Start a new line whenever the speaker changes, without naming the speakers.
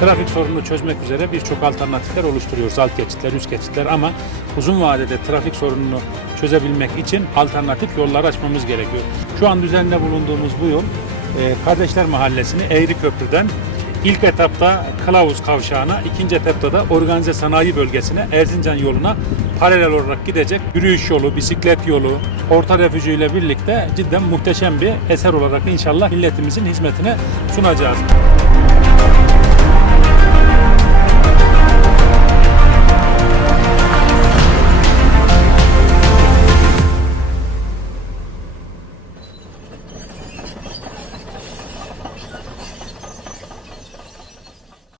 trafik sorununu çözmek üzere birçok alternatifler oluşturuyoruz. Alt geçitler, üst geçitler ama uzun vadede trafik sorununu çözebilmek için alternatif yollar açmamız gerekiyor. Şu an düzeninde bulunduğumuz bu yol e, Kardeşler Mahallesi'ni Eğri Köprü'den ilk etapta Kılavuz Kavşağı'na, ikinci etapta da Organize Sanayi Bölgesi'ne, Erzincan yoluna paralel olarak gidecek yürüyüş yolu, bisiklet yolu, orta refüjü ile birlikte cidden muhteşem bir eser olarak inşallah milletimizin hizmetine sunacağız.